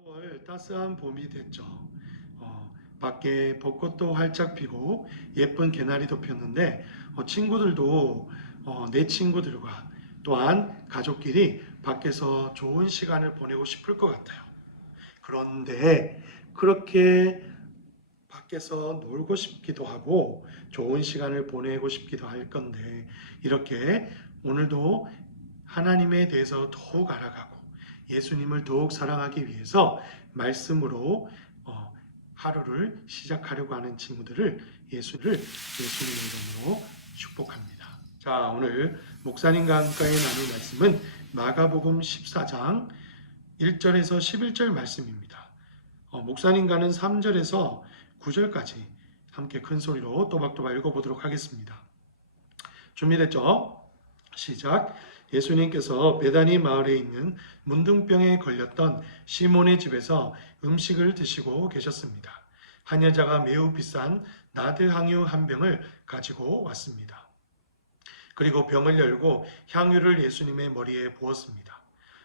4월 따스한 봄이 됐죠. 밖에 벚꽃도 활짝 피고 예쁜 개나리도 폈는데 친구들도 내 친구들과 또한 가족끼리 밖에서 좋은 시간을 보내고 싶을 것 같아요. 그런데 그렇게 밖에서 놀고 싶기도 하고 좋은 시간을 보내고 싶기도 할 건데 이렇게 오늘도 하나님에 대해서 더욱 알아가고 예수님을 더욱 사랑하기 위해서 말씀으로 하루를 시작하려고 하는 친구들을 예수님의 이름으로 축복합니다. 자, 오늘 목사님과 함께 나눌 말씀은 마가복음 14장 1절에서 11절 말씀입니다. 목사님과는 3절에서 9절까지 함께 큰 소리로 또박또박 읽어보도록 하겠습니다. 준비됐죠? 시작. 예수님께서 베다니 마을에 있는 문둥병에 걸렸던 시몬의 집에서 음식을 드시고 계셨습니다. 한 여자가 매우 비싼 나드 향유 한 병을 가지고 왔습니다. 그리고 병을 열고 향유를 예수님의 머리에 부었습니다.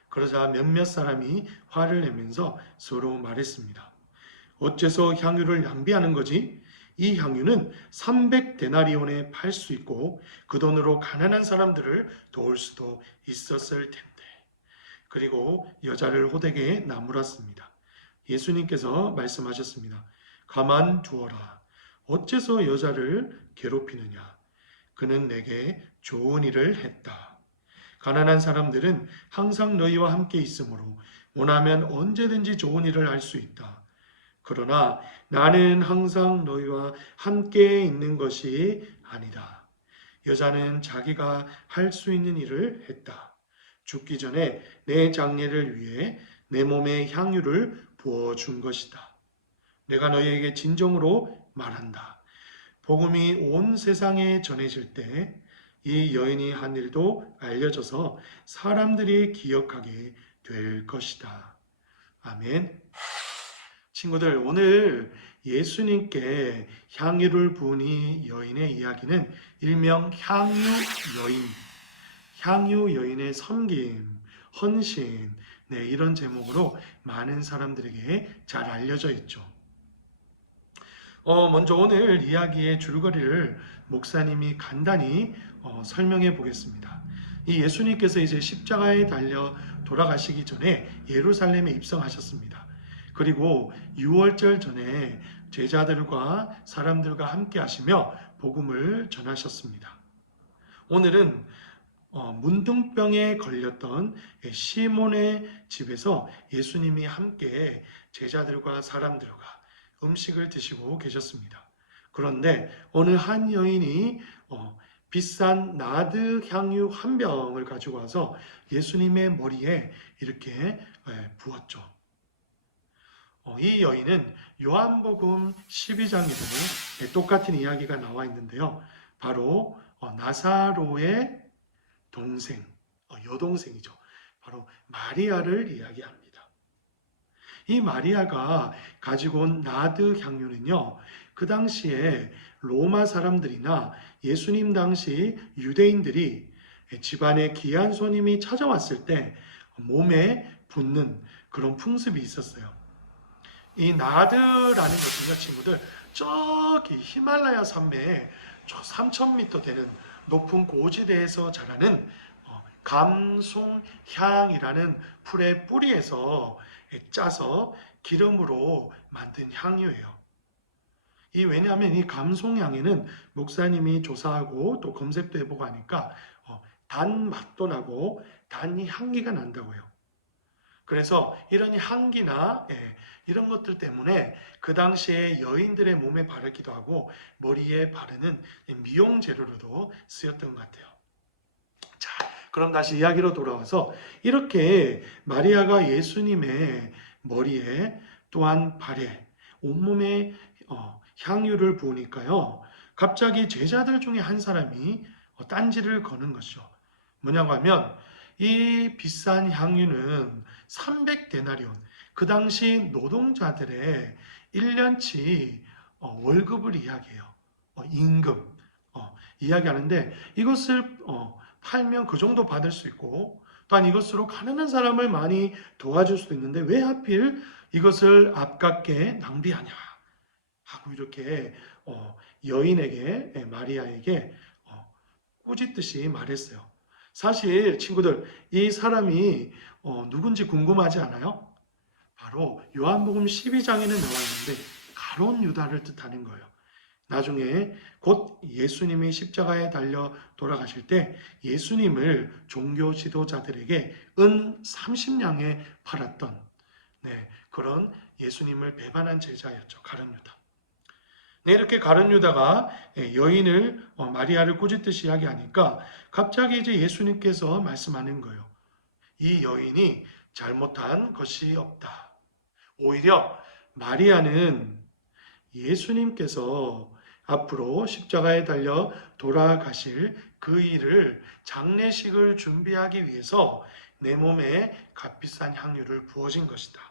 그러자 몇몇 사람이 화를 내면서 서로 말했습니다. 어째서 향유를 낭비하는 거지? 이 향유는 300데나리온에 팔 수 있고 그 돈으로 가난한 사람들을 도울 수도 있었을 텐데. 그리고 여자를 호되게 나무랐습니다. 예수님께서 말씀하셨습니다. 가만 두어라. 어째서 여자를 괴롭히느냐? 그는 내게 좋은 일을 했다. 가난한 사람들은 항상 너희와 함께 있으므로 원하면 언제든지 좋은 일을 할 수 있다. 그러나 나는 항상 너희와 함께 있는 것이 아니다. 여자는 자기가 할 수 있는 일을 했다. 죽기 전에 내 장례를 위해 내 몸에 향유를 부어준 것이다. 내가 너희에게 진정으로 말한다. 복음이 온 세상에 전해질 때 이 여인이 한 일도 알려져서 사람들이 기억하게 될 것이다. 아멘. 친구들, 오늘 예수님께 향유를 부은 이 여인의 이야기는 일명 향유 여인, 향유 여인의 섬김, 헌신, 이런 제목으로 많은 사람들에게 잘 알려져 있죠. 먼저 오늘 이야기의 줄거리를 목사님이 간단히 설명해 보겠습니다. 이 예수님께서 이제 십자가에 달려 돌아가시기 전에 예루살렘에 입성하셨습니다. 그리고 6월절 전에 제자들과 사람들과 함께 하시며 복음을 전하셨습니다. 오늘은 문둥병에 걸렸던 시몬의 집에서 예수님이 함께 제자들과 사람들과 음식을 드시고 계셨습니다. 그런데 어느 한 여인이 비싼 나드 향유 한 병을 가지고 와서 예수님의 머리에 이렇게 부었죠. 이 여인은 요한복음 12장에도 똑같은 이야기가 나와 있는데요. 바로 나사로의 동생, 여동생이죠. 바로 마리아를 이야기합니다. 이 마리아가 가지고 온 나드 향유는요, 그 당시에 로마 사람들이나 예수님 당시 유대인들이 집안에 귀한 손님이 찾아왔을 때 몸에 붓는 그런 풍습이 있었어요. 이 나드라는 것은요, 친구들, 저기 히말라야 산맥에 3,000m 되는 높은 고지대에서 자라는 감송향이라는 풀의 뿌리에서 짜서 기름으로 만든 향유예요. 왜냐하면 이 감송향에는 목사님이 조사하고 또 검색도 해보고 하니까 단 맛도 나고 단 향기가 난다고요. 그래서 이런 향기나 이런 것들 때문에 그 당시에 여인들의 몸에 바르기도 하고 머리에 바르는 미용 재료로도 쓰였던 것 같아요. 자, 그럼 다시 이야기로 돌아와서 이렇게 마리아가 예수님의 머리에 또한 발에 온몸에 향유를 부으니까요. 갑자기 제자들 중에 한 사람이 딴지를 거는 것이죠. 뭐냐고 하면 이 비싼 향유는 300데나리온, 그 당시 노동자들의 1년치 월급을 이야기해요. 임금 이야기하는데 이것을 팔면 그 정도 받을 수 있고 또한 이것으로 가난한 사람을 많이 도와줄 수도 있는데 왜 하필 이것을 아깝게 낭비하냐 하고 이렇게 여인에게 마리아에게 꾸짖듯이 말했어요. 사실 친구들 이 사람이 누군지 궁금하지 않아요? 바로 요한복음 12장에는 나와 있는데 가룟 유다를 뜻하는 거예요. 나중에 곧 예수님이 십자가에 달려 돌아가실 때 예수님을 종교 지도자들에게 은 30냥에 팔았던 그런 예수님을 배반한 제자였죠. 가룟 유다. 이렇게 가룟 유다가 여인을 마리아를 꾸짖듯이 하게 하니까 갑자기 이제 예수님께서 말씀하는 거예요. 이 여인이 잘못한 것이 없다. 오히려 마리아는 예수님께서 앞으로 십자가에 달려 돌아가실 그 일을 장례식을 준비하기 위해서 내 몸에 값비싼 향유를 부어진 것이다.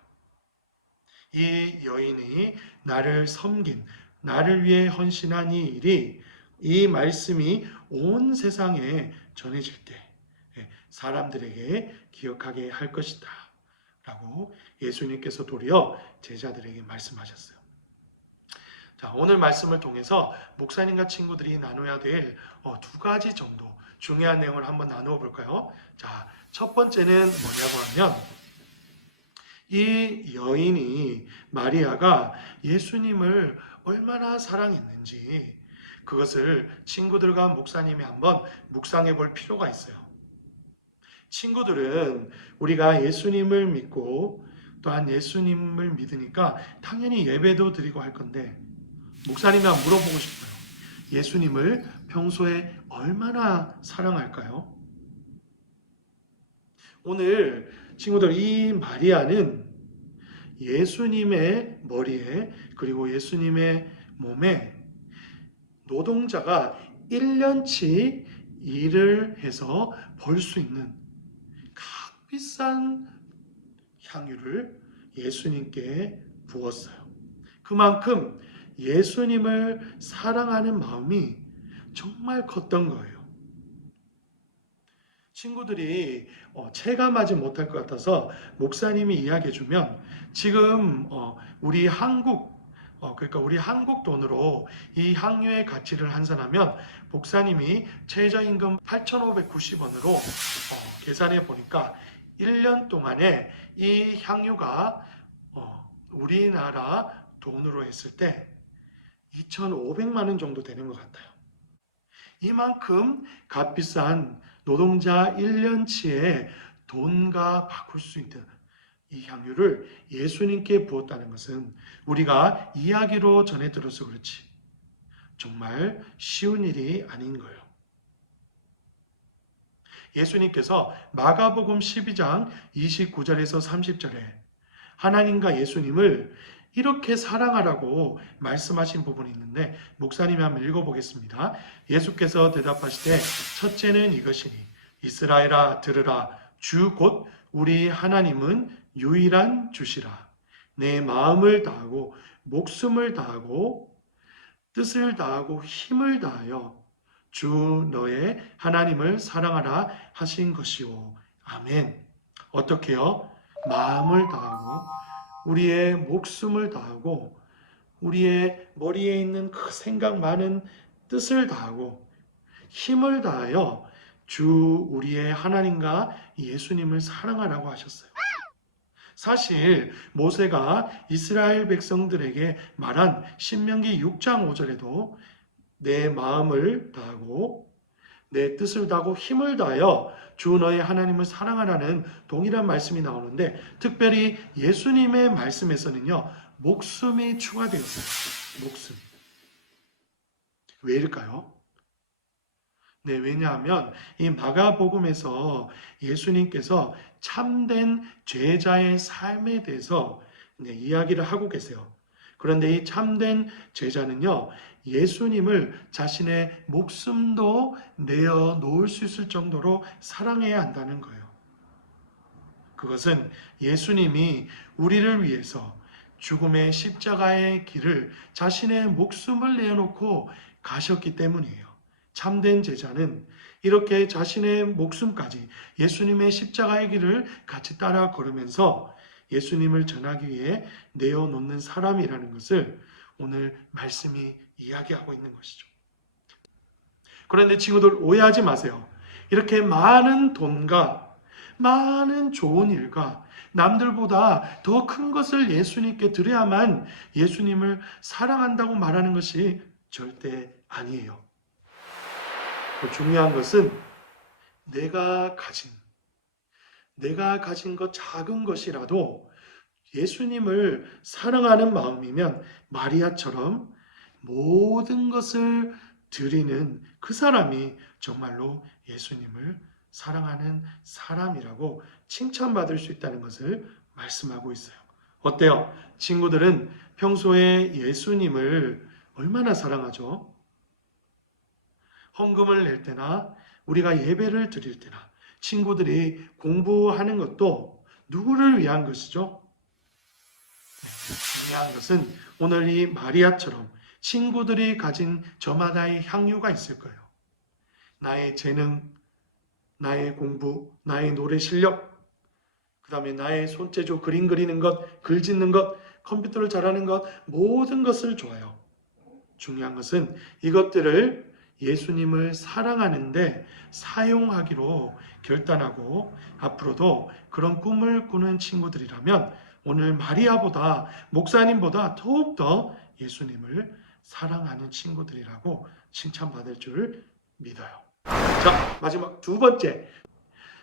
이 여인이 나를 섬긴, 나를 위해 헌신한 이 일이, 이 말씀이 온 세상에 전해질 때 사람들에게 기억하게 할 것이다. 라고 예수님께서 도리어 제자들에게 말씀하셨어요. 자, 오늘 말씀을 통해서 목사님과 친구들이 나눠야 될 두 가지 정도 중요한 내용을 한번 나누어 볼까요? 자, 첫 번째는 뭐냐고 하면 이 여인이 마리아가 예수님을 얼마나 사랑했는지 그것을 친구들과 목사님이 한번 묵상해 볼 필요가 있어요. 친구들은 우리가 예수님을 믿고 또한 예수님을 믿으니까 당연히 예배도 드리고 할 건데 목사님이 한번 물어보고 싶어요. 예수님을 평소에 얼마나 사랑할까요? 오늘 친구들 이 마리아는 예수님의 머리에 그리고 예수님의 몸에 노동자가 1년치 일을 해서 벌 수 있는 값비싼 향유를 예수님께 부었어요. 그만큼 예수님을 사랑하는 마음이 정말 컸던 거예요. 친구들이 체감하지 못할 것 같아서 목사님이 이야기해주면 지금 우리 한국 그러니까 우리 한국 돈으로 이 향유의 가치를 환산하면 목사님이 최저임금 8,590원으로 계산해 보니까 1년 동안에 이 향유가 우리나라 돈으로 했을 때 2,500만 원 정도 되는 것 같아요. 이만큼 값비싼 노동자 1년치의 돈과 바꿀 수 있는 이 향유를 예수님께 부었다는 것은 우리가 이야기로 전해 들어서 그렇지 정말 쉬운 일이 아닌 거예요. 예수님께서 마가복음 12장 29절에서 30절에 하나님과 예수님을 이렇게 사랑하라고 말씀하신 부분이 있는데 목사님이 한번 읽어보겠습니다. 예수께서 대답하시되 첫째는 이것이니 이스라엘아 들으라 주 곧 우리 하나님은 유일한 주시라. 내 마음을 다하고 목숨을 다하고 뜻을 다하고 힘을 다하여 주 너의 하나님을 사랑하라 하신 것이오. 아멘. 어떻게요? 마음을 다하고 우리의 목숨을 다하고 우리의 머리에 있는 그 생각 많은 뜻을 다하고 힘을 다하여 주 우리의 하나님과 예수님을 사랑하라고 하셨어요. 사실 모세가 이스라엘 백성들에게 말한 신명기 6장 5절에도 내 마음을 다하고 내 뜻을 다하고 힘을 다하여 주 너의 하나님을 사랑하라는 동일한 말씀이 나오는데 특별히 예수님의 말씀에서는요 목숨이 추가되었어요. 목숨. 왜일까요? 네, 왜냐하면 이 마가복음에서 예수님께서 참된 제자의 삶에 대해서 이야기를 하고 계세요. 그런데 이 참된 제자는요, 예수님을 자신의 목숨도 내어 놓을 수 있을 정도로 사랑해야 한다는 거예요. 그것은 예수님이 우리를 위해서 죽음의 십자가의 길을 자신의 목숨을 내어놓고 가셨기 때문이에요. 참된 제자는 이렇게 자신의 목숨까지 예수님의 십자가의 길을 같이 따라 걸으면서 예수님을 전하기 위해 내어놓는 사람이라는 것을 오늘 말씀이 이야기하고 있는 것이죠. 그런데 친구들 오해하지 마세요. 이렇게 많은 돈과 많은 좋은 일과 남들보다 더 큰 것을 예수님께 드려야만 예수님을 사랑한다고 말하는 것이 절대 아니에요. 중요한 것은 내가 가진 것 작은 것이라도 예수님을 사랑하는 마음이면 마리아처럼 모든 것을 드리는 그 사람이 정말로 예수님을 사랑하는 사람이라고 칭찬받을 수 있다는 것을 말씀하고 있어요. 어때요? 친구들은 평소에 예수님을 얼마나 사랑하죠? 헌금을 낼 때나 우리가 예배를 드릴 때나 친구들이 공부하는 것도 누구를 위한 것이죠? 중요한 것은 오늘 이 마리아처럼 친구들이 가진 저마다의 향유가 있을 거예요. 나의 재능, 나의 공부, 나의 노래 실력, 그 다음에 나의 손재주, 그림 그리는 것, 글 짓는 것, 컴퓨터를 잘하는 것, 모든 것을 좋아요. 중요한 것은 이것들을 예수님을 사랑하는데 사용하기로 결단하고 앞으로도 그런 꿈을 꾸는 친구들이라면 오늘 마리아보다 목사님보다 더욱더 예수님을 사랑하는 친구들이라고 칭찬받을 줄 믿어요. 자, 마지막 두 번째.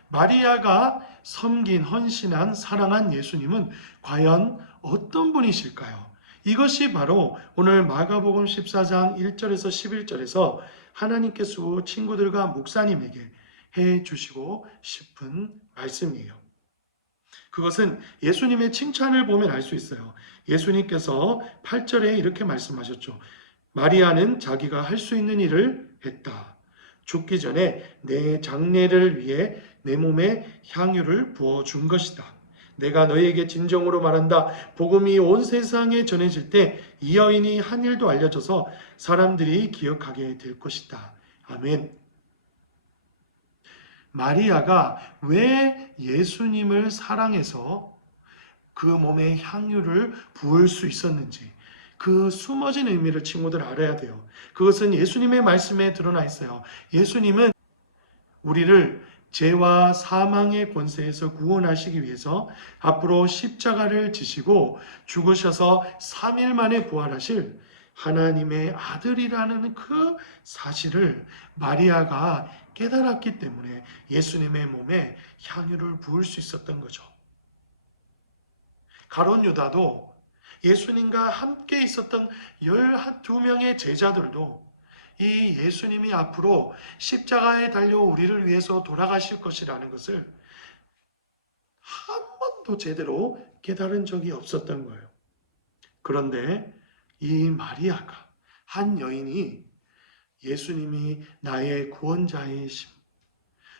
마리아가 섬긴, 헌신한, 사랑한 예수님은 과연 어떤 분이실까요? 이것이 바로 오늘 마가복음 14장 1절에서 11절에서 하나님께서 친구들과 목사님에게 해 주시고 싶은 말씀이에요. 그것은 예수님의 칭찬을 보면 알 수 있어요. 예수님께서 8절에 이렇게 말씀하셨죠. 마리아는 자기가 할 수 있는 일을 했다. 죽기 전에 내 장례를 위해 내 몸에 향유를 부어준 것이다. 내가 너희에게 진정으로 말한다. 복음이 온 세상에 전해질 때 이 여인이 한 일도 알려져서 사람들이 기억하게 될 것이다. 아멘. 마리아가 왜 예수님을 사랑해서 그 몸에 향유를 부을 수 있었는지 그 숨어진 의미를 친구들 알아야 돼요. 그것은 예수님의 말씀에 드러나 있어요. 예수님은 우리를 죄와 사망의 권세에서 구원하시기 위해서 앞으로 십자가를 지시고 죽으셔서 3일 만에 부활하실 하나님의 아들이라는 그 사실을 마리아가 깨달았기 때문에 예수님의 몸에 향유를 부을 수 있었던 거죠. 가룟 유다도 예수님과 함께 있었던 12명의 제자들도 이 예수님이 앞으로 십자가에 달려 우리를 위해서 돌아가실 것이라는 것을 한 번도 제대로 깨달은 적이 없었던 거예요. 그런데 이 마리아가, 한 여인이 예수님이 나의 구원자이심,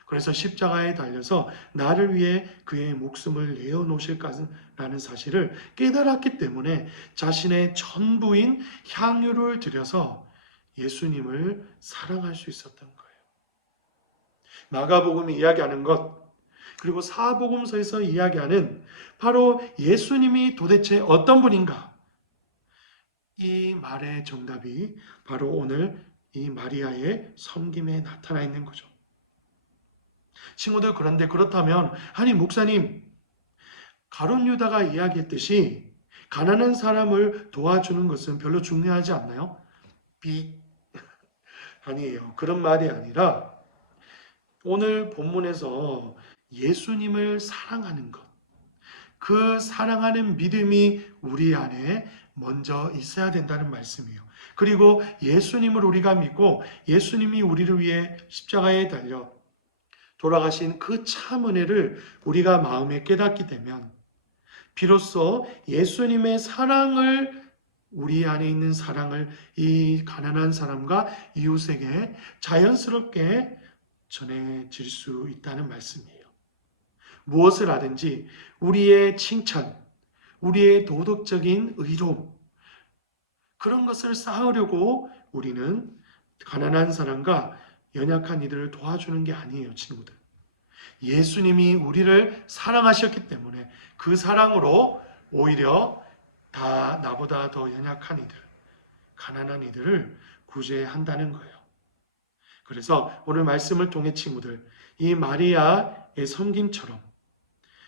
그래서 십자가에 달려서 나를 위해 그의 목숨을 내어놓으실까라는 사실을 깨달았기 때문에 자신의 전부인 향유를 들여서 예수님을 사랑할 수 있었던 거예요. 마가복음이 이야기하는 것, 그리고 사복음서에서 이야기하는 바로 예수님이 도대체 어떤 분인가? 이 말의 정답이 바로 오늘 이 마리아의 섬김에 나타나 있는 거죠. 친구들, 그런데 그렇다면 아니 목사님, 가룟 유다가 이야기했듯이 가난한 사람을 도와주는 것은 별로 중요하지 않나요? 아니에요. 그런 말이 아니라 오늘 본문에서 예수님을 사랑하는 것, 그 사랑하는 믿음이 우리 안에 먼저 있어야 된다는 말씀이에요. 그리고 예수님을 우리가 믿고 예수님이 우리를 위해 십자가에 달려 돌아가신 그 참 은혜를 우리가 마음에 깨닫게 되면 비로소 예수님의 사랑을, 우리 안에 있는 사랑을 이 가난한 사람과 이웃에게 자연스럽게 전해질 수 있다는 말씀이에요. 무엇을 하든지 우리의 칭찬, 우리의 도덕적인 의로움, 그런 것을 쌓으려고 우리는 가난한 사람과 연약한 이들을 도와주는 게 아니에요, 친구들. 예수님이 우리를 사랑하셨기 때문에 그 사랑으로 오히려 다 나보다 더 연약한 이들, 가난한 이들을 구제한다는 거예요. 그래서 오늘 말씀을 통해 친구들, 이 마리아의 섬김처럼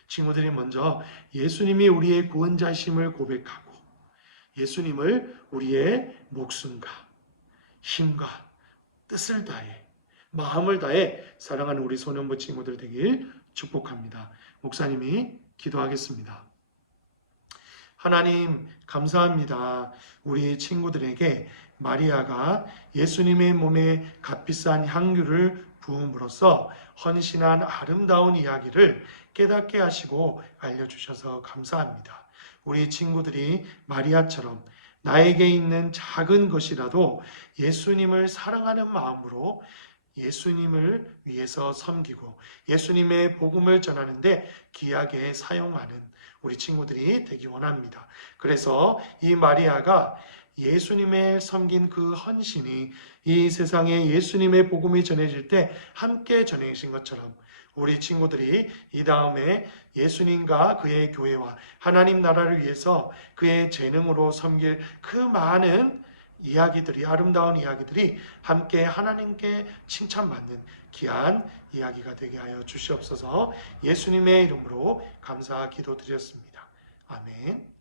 친구들이 먼저 예수님이 우리의 구원자심을 고백하고 예수님을 우리의 목숨과 힘과 뜻을 다해 마음을 다해 사랑하는 우리 소년부 친구들 되길 축복합니다. 목사님이 기도하겠습니다. 하나님 감사합니다. 우리 친구들에게 마리아가 예수님의 몸에 값비싼 향유를 부음으로써 헌신한 아름다운 이야기를 깨닫게 하시고 알려주셔서 감사합니다. 우리 친구들이 마리아처럼 나에게 있는 작은 것이라도 예수님을 사랑하는 마음으로 예수님을 위해서 섬기고 예수님의 복음을 전하는데 귀하게 사용하는 우리 친구들이 되기 원합니다. 그래서 이 마리아가 예수님의 섬긴 그 헌신이 이 세상에 예수님의 복음이 전해질 때 함께 전해진 것처럼 우리 친구들이 이 다음에 예수님과 그의 교회와 하나님 나라를 위해서 그의 재능으로 섬길 그 많은 이야기들이, 아름다운 이야기들이 함께 하나님께 칭찬받는 귀한 이야기가 되게 하여 주시옵소서. 예수님의 이름으로 감사 기도드렸습니다. 아멘.